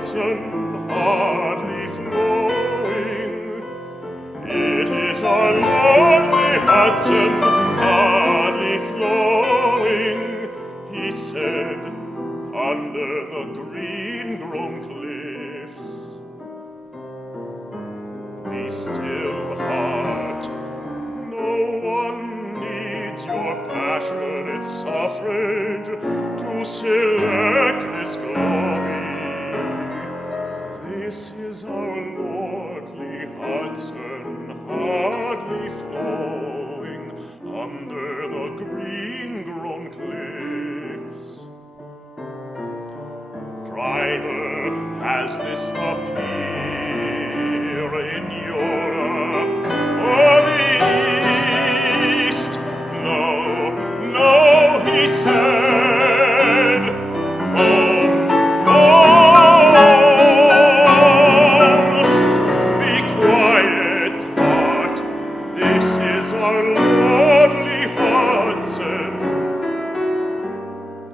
Hudson, hardly flowing. It is our Lordly Hudson, hardly flowing, he said, under the green-grown cliffs. Be still, heart, no one needs your passionate suffrage to select this glory. This is our Lordly Hudson, hardly flowing under the green-grown cliffs. Driver, has this appear in Europe or the East? No, no, he said, home, home. Be quiet, heart, this is our Lordly Hudson,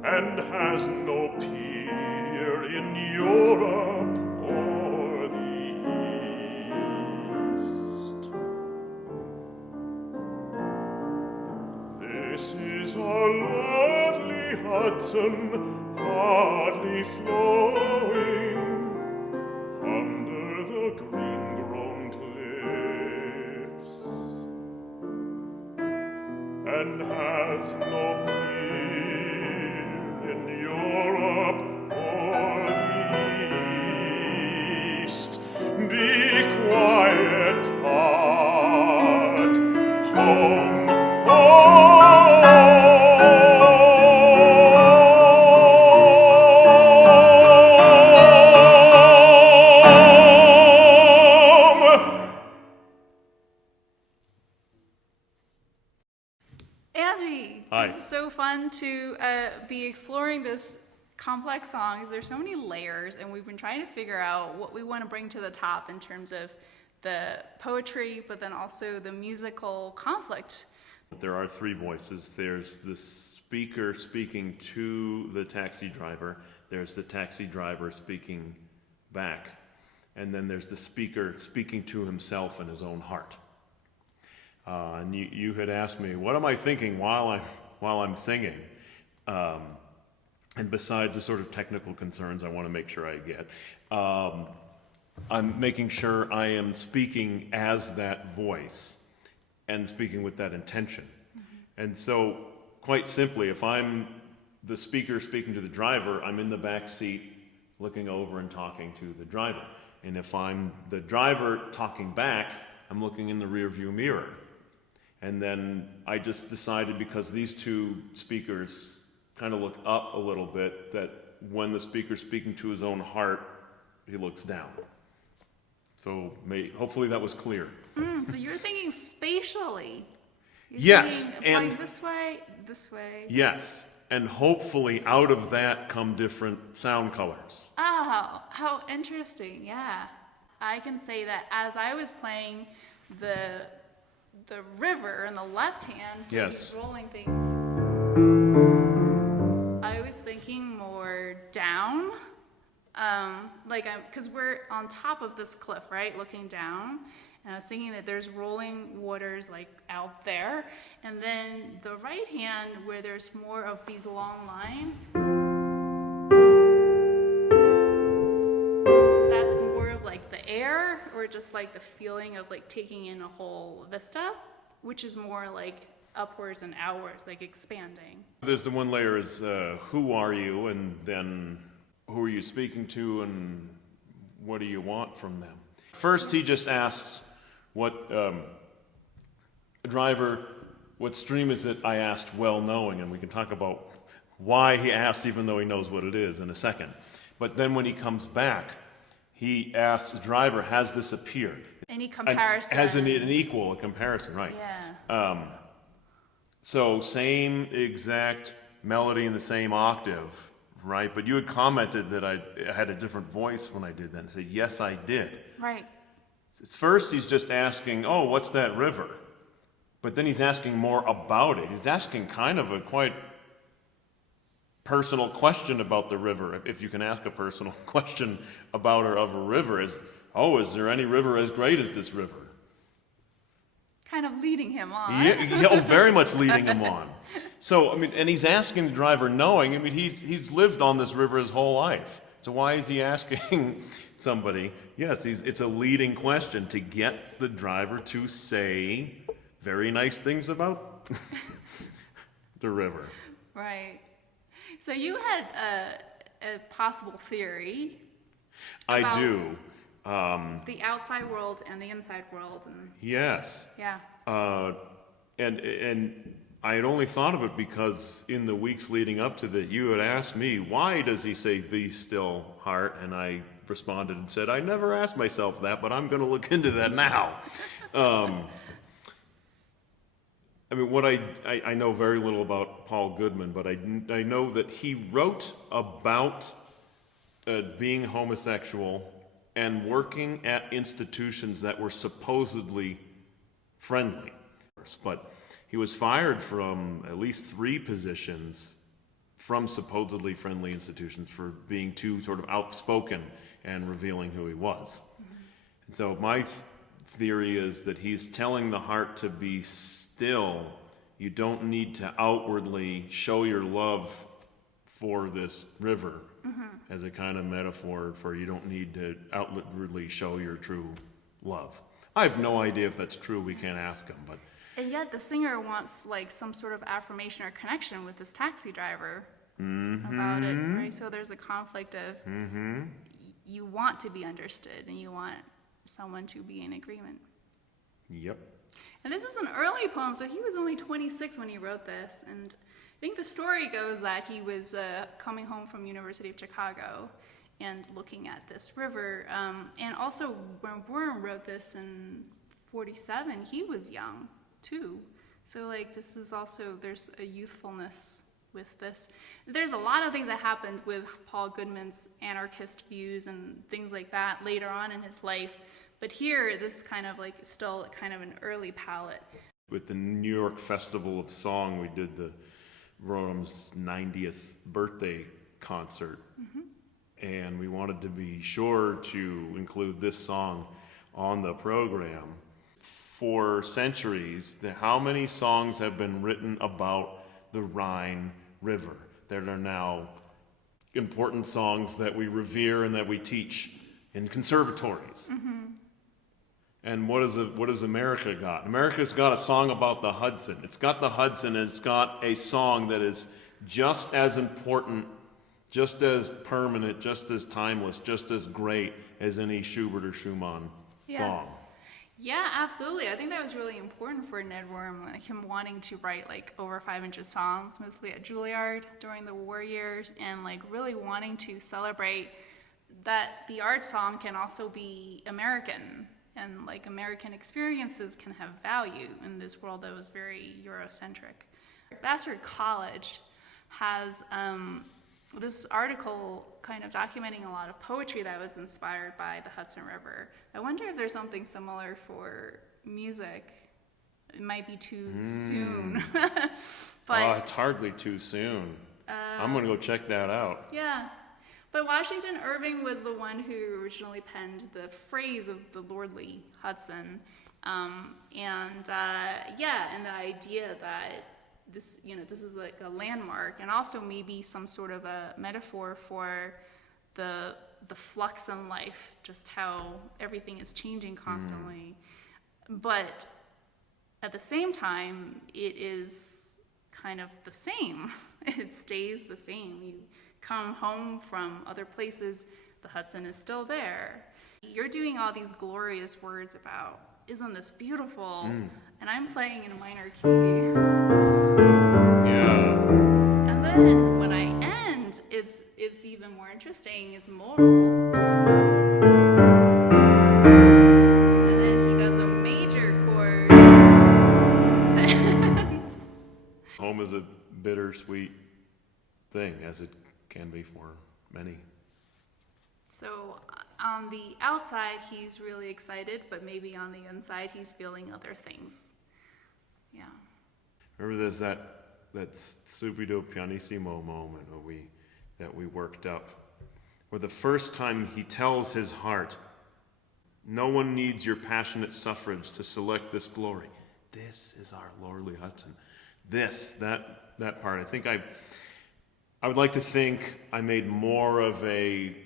and has no peer in Europe or the East. This is our Lordly Hudson, hardly flowing under the green-grown cliffs, and has no peer in Europe or the East. Be quiet, heart, home, Angie, Hi. this is so fun to be exploring this complex song. There's so many layers, and we've been trying to figure out what we want to bring to the top in terms of the poetry, but then also the musical conflict. There are three voices. There's the speaker speaking to the taxi driver. There's the taxi driver speaking back. And then there's the speaker speaking to himself in his own heart. And you had asked me, what am I thinking while I'm singing? And besides the sort of technical concerns I want to make sure I get, I'm making sure I am speaking as that voice and speaking with that intention. Mm-hmm. And so, quite simply, if I'm the speaker speaking to the driver, I'm in the back seat looking over and talking to the driver. And if I'm the driver talking back, I'm looking in the rearview mirror. And then I just decided, because these two speakers kind of look up a little bit, that when the speaker's speaking to his own heart, he looks down. So hopefully that was clear. So you're thinking spatially. You're Yes, thinking and this way. yes, and hopefully out of that come different sound colors. Oh, how interesting! Yeah, I can say that as I was playing the river in the left hand, so Yes. these rolling things, I was thinking more down. Because we're on top of this cliff, right, looking down, and I was thinking that there's rolling waters like out there, and then the right hand where there's more of these long lines, that's more of like the air, or just like the feeling of like taking in a whole vista, which is more like upwards and outwards, like expanding. There's the one layer is who are you, and then who are you speaking to, and what do you want from them? First, he just asks, what driver, what stream is it? I asked, well knowing, and we can talk about why he asked even though he knows what it is in a second. But then when he comes back, he asks the driver, has this appeared? Any comparison? Has an equal, a comparison, right. Yeah. So same exact melody in the same octave, right? But you had commented that I had a different voice when I did that, and said, yes, I did. Right. First, he's just asking, oh, what's that river? But then he's asking more about it. He's asking kind of a quite personal question about the river, if you can ask a personal question about or of a river, is there any river as great as this river? Kind of leading him on. Yeah, very much leading him on. So, I mean, and he's asking the driver knowing, I mean, he's lived on this river his whole life. So why is he asking somebody? Yes, it's a leading question to get the driver to say very nice things about the river. Right. So you had a possible theory. I do. The outside world and the inside world. And Yes. yeah. And I had only thought of it because in the weeks leading up to that, you had asked me, why does he say, "Be still, heart"? And I responded and said, I never asked myself that, but I'm going to look into that now. I mean, what I know very little about Paul Goodman, but I know that he wrote about being homosexual and working at institutions that were supposedly friendly. But he was fired from at least 3 positions from supposedly friendly institutions for being too sort of outspoken and revealing who he was. And so my theory is that he's telling the heart to be still. You don't need to outwardly show your love for this river as a kind of metaphor for you don't need to outwardly show your true love. I have no idea if that's true. We can't ask him, but. And yet the singer wants like some sort of affirmation or connection with this taxi driver about it, right? So there's a conflict of you want to be understood and you want someone to be in agreement. Yep. And this is an early poem, so he was only 26 when he wrote this. And I think the story goes that he was coming home from University of Chicago and looking at this river. And also, when Rorem wrote this in 47, he was young, too. So, like, this is also, there's a youthfulness with this. There's a lot of things that happened with Paul Goodman's anarchist views and things like that later on in his life. But here, this kind of like still kind of an early palette. With the New York Festival of Song, we did the Rorem's 90th birthday concert. And we wanted to be sure to include this song on the program. For centuries, how many songs have been written about the Rhine River that are now important songs that we revere and that we teach in conservatories? And what has America got? America's got a song about the Hudson. It's got the Hudson, and it's got a song that is just as important, just as permanent, just as timeless, just as great as any Schubert or Schumann song. Yeah, absolutely. I think that was really important for Ned Rorem, like him wanting to write like over 500 songs, mostly at Juilliard during the war years, and like really wanting to celebrate that the art song can also be American. And like American experiences can have value in this world that was very Eurocentric. Vassar College has this article kind of documenting a lot of poetry that was inspired by the Hudson River. I wonder if there's something similar for music. It might be too soon. But it's hardly too soon. I'm going to go check that out. Yeah. But Washington Irving was the one who originally penned the phrase of the Lordly Hudson. And the idea that this is like a landmark and also maybe some sort of a metaphor for the flux in life, just how everything is changing constantly. But at the same time, it is kind of the same. It stays the same. You come home from other places, the Hudson is still there. You're doing all these glorious words about, isn't this beautiful? And I'm playing in a minor key. Yeah. And then when I end, it's even more interesting. It's modal. And then he does a major chord to end. Home is a bittersweet thing, as it can be for many. So on the outside, he's really excited, but maybe on the inside, he's feeling other things. Yeah. Remember there's subito pianissimo moment that we worked up, where the first time he tells his heart, no one needs your passionate suffrage to select this glory. This is our Lordly Hudson. That part. I think I would like to think I made more of a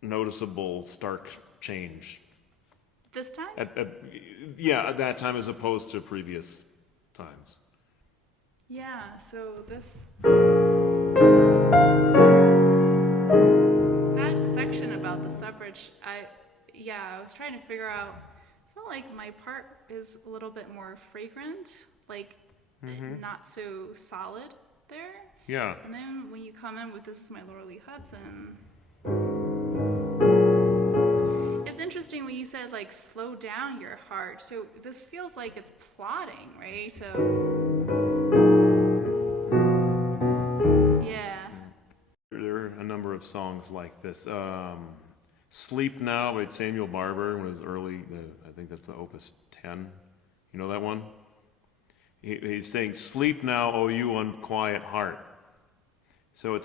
noticeable, stark change. This time? At that time as opposed to previous times. Yeah, so that section about the suffrage, I was trying to figure out, I felt like my part is a little bit more fragrant, like not so solid there. Yeah. And then when you come in with This Is My Lordly Hudson, it's interesting when you said like slow down your heart. So this feels like it's plotting, right? So yeah. There are a number of songs like this. Sleep Now by Samuel Barber was early, I think that's the Opus 10. You know that one? He's saying, sleep now, O you unquiet heart. So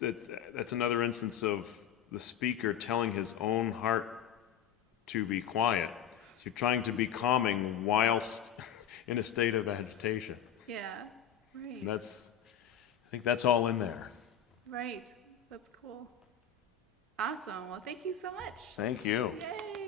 that's another instance of the speaker telling his own heart to be quiet. So you're trying to be calming whilst in a state of agitation. Yeah, right. And I think that's all in there. Right, that's cool. Awesome, well thank you so much. Thank you. Yay.